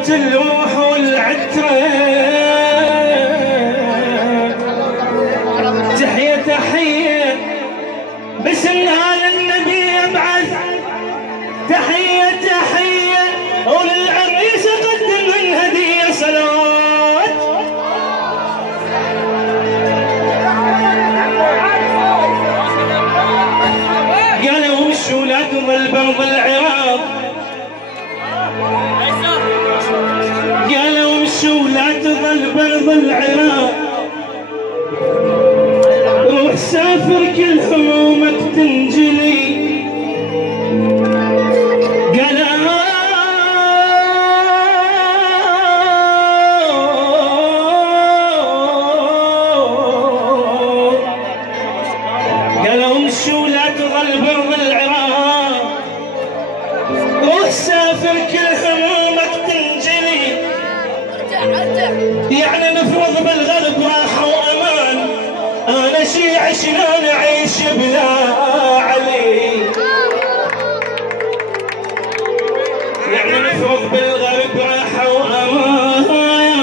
طيبة الروح والعترة، تحية بس هذا النبي يبعث تحية وللعريس قدم من هدية صلوات. قالوا وشو لا تظل برض العراق، قالوا وشو لا تظل برض العراق، روح سافر كل همومك تنجلي. قالوا وشو لا تظل برض العراق، روح سافر كل همومك تنجلي. يعني نفرض بالغرب راحة وأمان، أنا شيعي شلون أعيش بلا علي. يعني نفرض بالغرب راحة وأمان،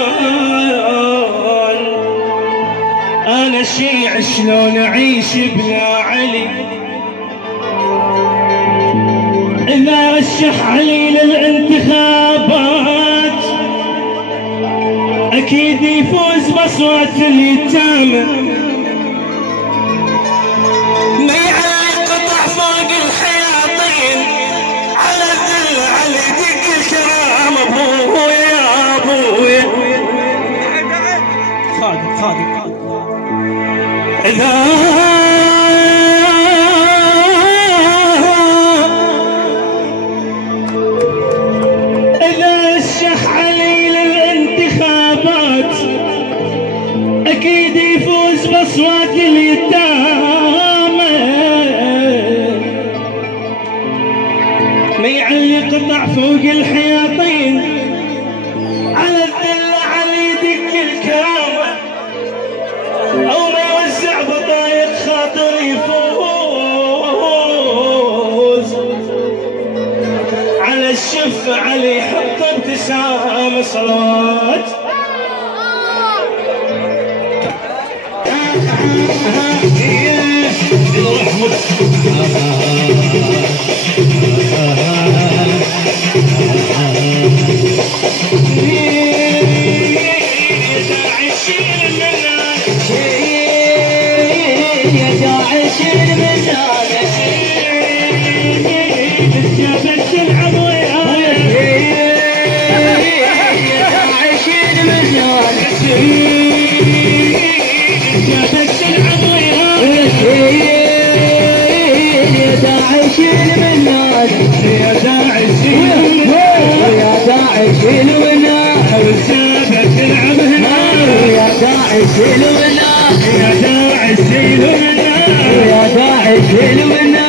أنا شيعي شلون أعيش بلا علي. إذا رشح علي للانتخابات أكيد يفوز بأصوات اليتامى. ما يعلق قطع فوق الحياطين، على الذل على دق الكرام. أبويا يا أبويا خادم إذا رشح علي للانتخابات أكيد يفوز بأصوات اليتامى. ما يعلق قطع فوق الحياطين، على الذل على يدك الكرامة، أو ما يوزع بطايق خاطر يفوز. على الشف علي حط ابتسامة صلوات. يا داعي السيل ونا